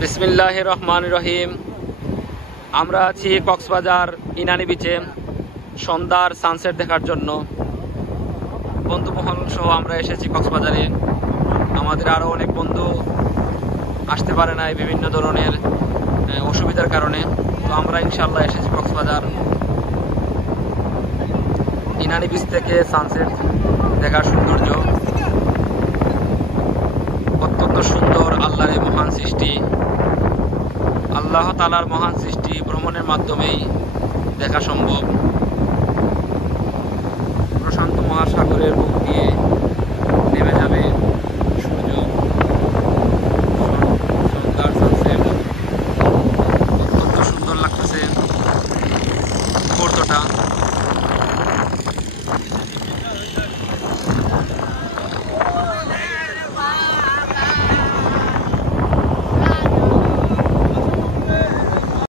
বিসমিল্লাহির রহমানির রহিম। আমরা আছি কক্সবাজার ইনানি বিচে সন্ধ্যার সানসেট দেখার জন্য। বন্ধুমহল সহ আমরা এসেছি কক্সবাজারে। আমাদের আরও অনেক বন্ধু আসতে পারে নাই বিভিন্ন ধরনের অসুবিধার কারণে। তো আমরা ইনশাল্লাহ এসেছি কক্সবাজার ইনানি বিচ থেকে সানসেট দেখার সৌন্দর্য অত্যন্ত সুন্দর। আল্লাহর মহান সৃষ্টি, আল্লাহ তাআলার মহান সৃষ্টি ভ্রমণের মাধ্যমেই দেখা সম্ভব। প্রশান্ত মহাসাগরের বুক দিয়ে নেমে যাবে